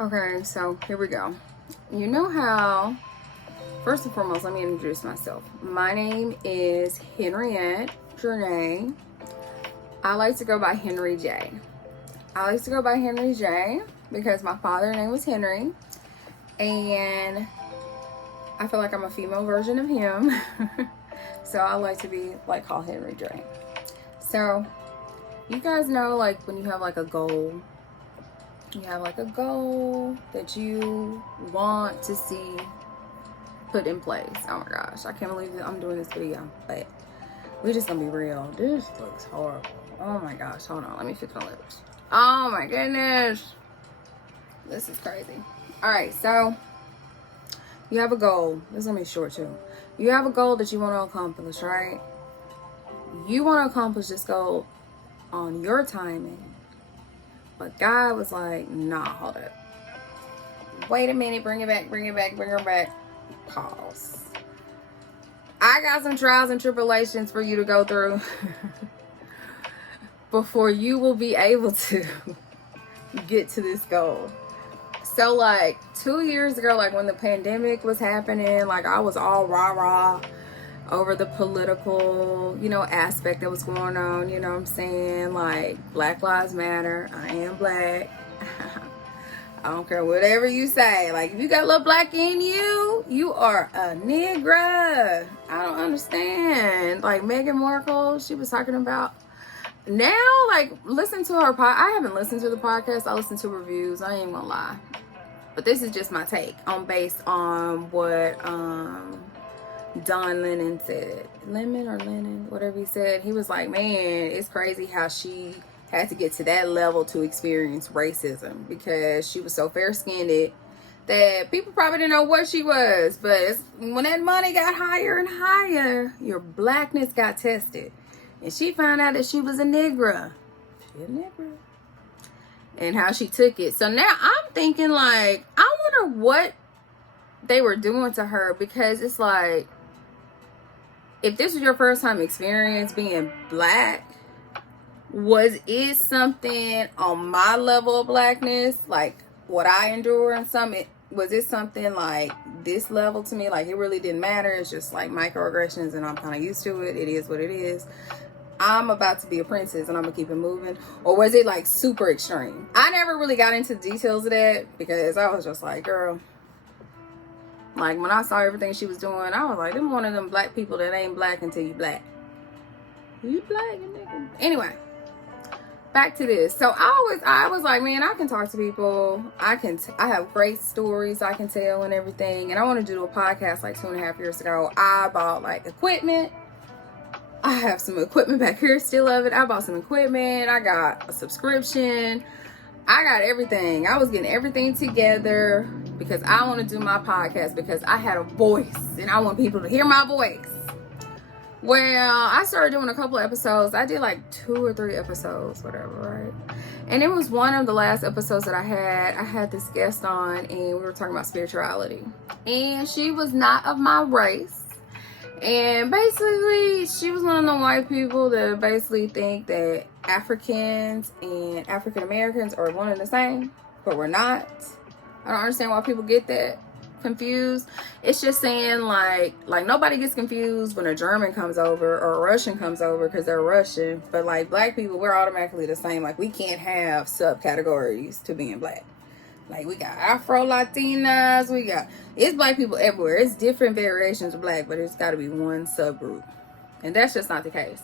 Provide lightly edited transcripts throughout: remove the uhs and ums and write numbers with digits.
Okay, so here we go. You know how, first and foremost, let me introduce myself. My name is Henriette Jernay. I like to go by Henry J. I like to go by Henry J because my father's name was Henry, and I feel like I'm a female version of him. So I like to be like called Henry J. So you guys know, like, when you have like a goal, you have like a goal that you want to see put in place. Oh my gosh, I can't believe that I'm doing this video, but we're just gonna be real. This looks horrible. Oh my gosh, hold on, let me fix my lips. Oh my goodness, this is crazy. All right, so you have a goal. This is gonna be short too. You have a goal that you want to accomplish, right? You want to accomplish this goal on your timing. But God was like, nah, hold up. Wait a minute, bring it back, bring it back, bring her back. Pause. I got some trials and tribulations for you to go through before you will be able to get to this goal. So like 2 years ago, like when the pandemic was happening, like I was all rah-rah over the political, aspect that was going on, you know what I'm saying? Like, Black Lives Matter. I am black. I don't care whatever you say. Like, if you got a little black in you, you are a nigga. I don't understand. Like, Meghan Markle, she was talking about now, like, listen to her I haven't listened to the podcast. I listened to reviews. I ain't even gonna lie. But this is just my take based on what Don Lennon said. Lemon or Lennon, whatever he said. He was like, man, it's crazy how she had to get to that level to experience racism because she was so fair-skinned that people probably didn't know what she was. But when that money got higher and higher, your blackness got tested. And she found out that she was a Negra. She a Negra. And how she took it. So now I'm thinking, like, I wonder what they were doing to her, because it's like, if this was your first time experience being black, was it something on my level of blackness, like what I endure and was it something like this level to me? Like, it really didn't matter. It's just like microaggressions and I'm kind of used to it. It is what it is. I'm about to be a princess and I'm gonna keep it moving. Or was it like super extreme? I never really got into the details of that because I was just like, girl, like when I saw everything she was doing, I was like, I'm one of them black people that ain't black until you black. You black, you nigga. Anyway, back to this. So I was like, man, I can talk to people. I have great stories I can tell and everything. And I wanted to do a podcast like 2.5 years ago. I bought like equipment. I have some equipment back here still of it. I bought some equipment. I got a subscription. I got everything. I was getting everything together because I want to do my podcast because I had a voice and I want people to hear my voice. Well, I started doing a couple of episodes. I did like 2 or 3 episodes, whatever, right? And it was one of the last episodes that I had this guest on and we were talking about spirituality. And she was not of my race. And basically, she was one of the white people that basically think that Africans and African Americans are one and the same, but we're not. I don't understand why people get that confused. It's just saying like nobody gets confused when a German comes over or a Russian comes over because they're Russian. But like black people, we're automatically the same. Like we can't have subcategories to being black. Like, we got Afro-Latinas, it's black people everywhere. It's different variations of black, but it's got to be one subgroup. And that's just not the case.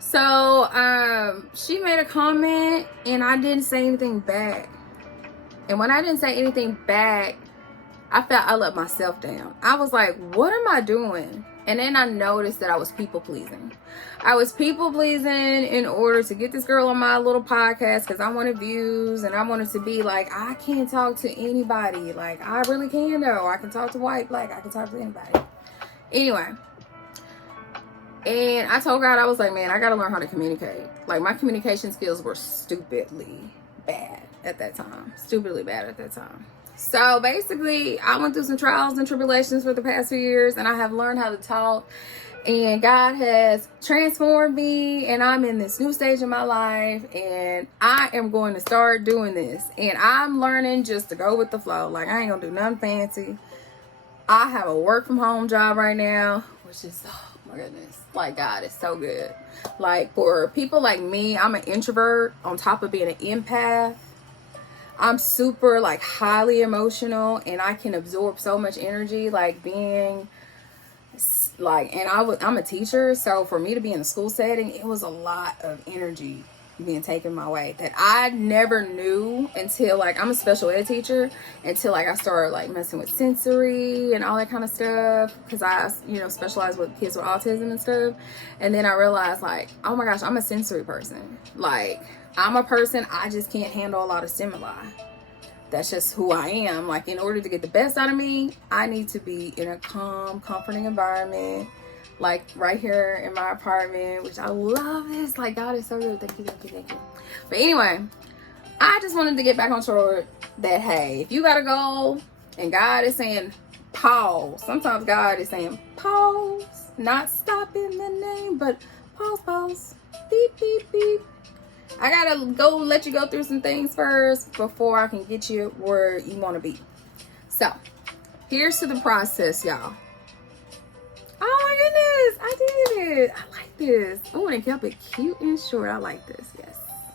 So, she made a comment, and I didn't say anything back. And when I didn't say anything back, I felt I let myself down. I was like, what am I doing? And then I noticed that I was people-pleasing. I was people-pleasing in order to get this girl on my little podcast because I wanted views and I wanted to be like, I can't talk to anybody. Like, I really can, though. I can talk to white, black. I can talk to anybody. Anyway. And I told God, I was like, man, I got to learn how to communicate. Like, my communication skills were stupidly bad. at that time. Stupidly bad at that time. So basically, I went through some trials and tribulations for the past few years, and I have learned how to talk. And God has transformed me, and I'm in this new stage in my life, and I am going to start doing this. And I'm learning just to go with the flow. Like, I ain't gonna do nothing fancy. I have a work from home job right now, which is, oh my goodness, like, God is so good. Like, for people like me, I'm an introvert on top of being an empath. I'm super, like, highly emotional, and I can absorb so much energy, like being like, and I'm a teacher, so for me to be in a school setting, it was a lot of energy being taken my way that I never knew until, like, I'm a special ed teacher, until like I started like messing with sensory and all that kind of stuff, because I, you know, specialize with kids with autism and stuff. And then I realized, like, oh my gosh, I'm a sensory person. Like, I'm a person, I just can't handle a lot of stimuli. That's just who I am. Like, in order to get the best out of me, I need to be in a calm, comforting environment. Like, right here in my apartment, which I love this. Like, God is so good. Thank you, thank you, thank you. But anyway, I just wanted to get back on shore that, hey, if you got a goal and God is saying pause. Sometimes God is saying pause. Not stop in the name, but pause, pause. Beep, beep, beep. I gotta go let you go through some things first before I can get you where you want to be. So, here's to the process, y'all. Oh my goodness, I did it. I like this. Oh, and it kept it cute and short. I like this, yes.